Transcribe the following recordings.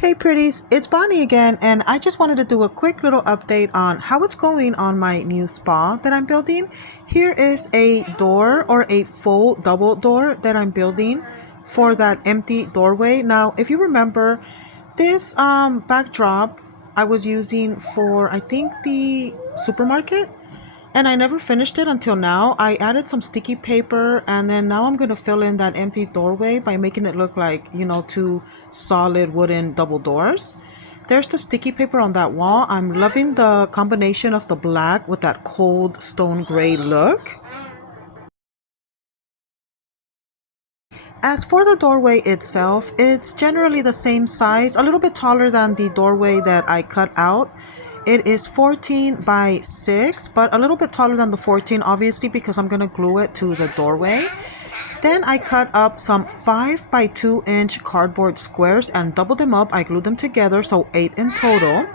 Hey pretties, it's Bonnie again, and I just wanted to do a quick little update on how it's going on my new spa that I'm building. Here is a door or a full double door that I'm building for that empty doorway. Now, if you remember, this backdrop I was using for I think the supermarket, and I never finished it until now. I added some sticky paper, and then now I'm going to fill in that empty doorway by making it look like, two solid wooden double doors. There's the sticky paper on that wall. I'm loving the combination of the black with that cold stone gray look. As for the doorway itself, it's generally the same size, a little bit taller than the doorway that I cut out. It is 14 by 6, but a little bit taller than the 14, obviously, because I'm going to glue it to the doorway. Then I cut up some 5 by 2 inch cardboard squares and doubled them up. I glued them together, so 8 in total.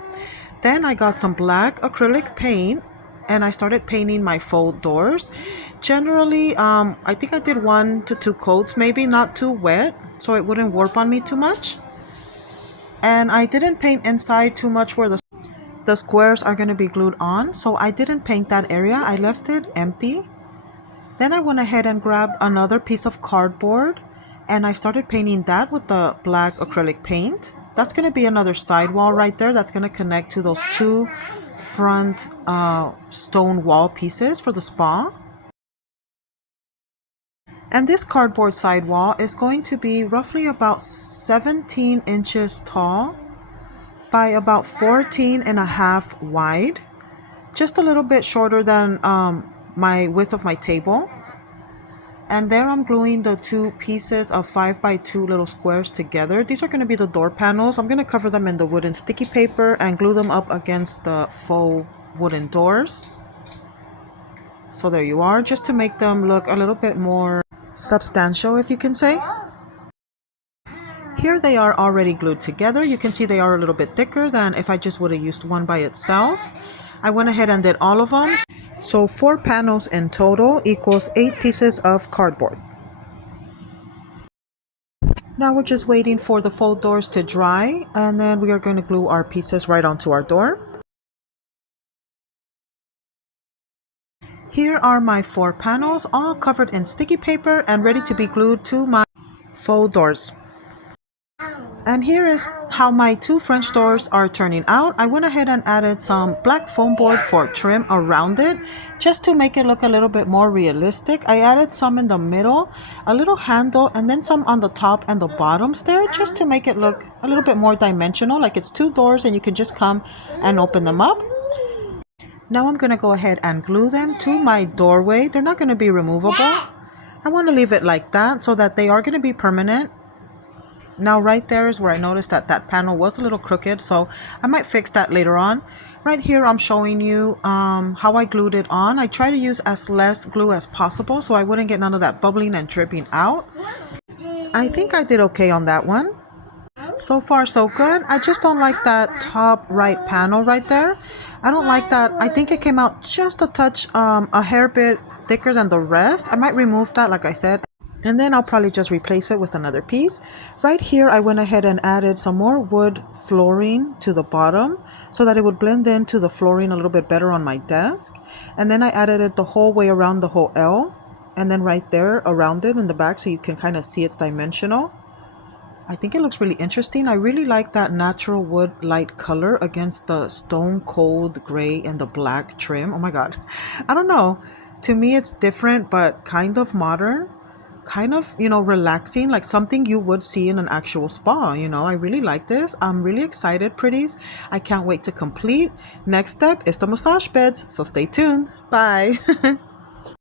Then I got some black acrylic paint and I started painting my faux doors. Generally, I think I did 1 to 2 coats, maybe not too wet, so it wouldn't warp on me too much. And I didn't paint inside too much where the squares are going to be glued on, so I didn't paint that area. I left it empty. Then I went ahead and grabbed another piece of cardboard and I started painting that with the black acrylic paint. That's going to be another sidewall right there that's going to connect to those 2 front stone wall pieces for the spa. And this cardboard sidewall is going to be roughly about 17 inches tall by about 14 and a half wide, just a little bit shorter than my width of my table. And there I'm gluing the 2 pieces of 5 by 2 little squares together. These are going to be the door panels. I'm going to cover them in the wooden sticky paper and glue them up against the faux wooden doors. So there you are, just to make them look a little bit more substantial, if you can say. Here they are already glued together. You can see they are a little bit thicker than if I just would have used one by itself. I went ahead and did all of them. So 4 panels in total equals 8 pieces of cardboard. Now we're just waiting for the faux doors to dry, and then we are going to glue our pieces right onto our door. Here are my 4 panels, all covered in sticky paper and ready to be glued to my faux doors. And here is how my 2 French doors are turning out. I went ahead and added some black foam board for trim around it, just to make it look a little bit more realistic. I added some in the middle, a little handle, and then some on the top and the bottoms there, just to make it look a little bit more dimensional, like it's 2 doors and you can just come and open them up. Now I'm going to go ahead and glue them to my doorway. They're not going to be removable. I want to leave it like that so that they are going to be permanent. Now right there is where I noticed that that panel was a little crooked, so I might fix that later on. Right here I'm showing you how I glued it on. I try to use as less glue as possible so I wouldn't get none of that bubbling and dripping out. I think I did okay on that one. So far so good. I just don't like that top right panel right there. I don't like that. I think it came out just a touch, a hair bit thicker than the rest. I might remove that, like I said. And then I'll probably just replace it with another piece. Right here, I went ahead and added some more wood flooring to the bottom so that it would blend into the flooring a little bit better on my desk. And then I added it the whole way around the whole L. And then right there around it in the back so you can kind of see it's dimensional. I think it looks really interesting. I really like that natural wood light color against the stone cold gray and the black trim. Oh my God. I don't know. To me, it's different, but kind of modern. Kind of, relaxing, like something you would see in an actual spa. I really like this. I'm really excited, pretties. I can't wait to complete. Next step is the massage beds, so stay tuned. Bye.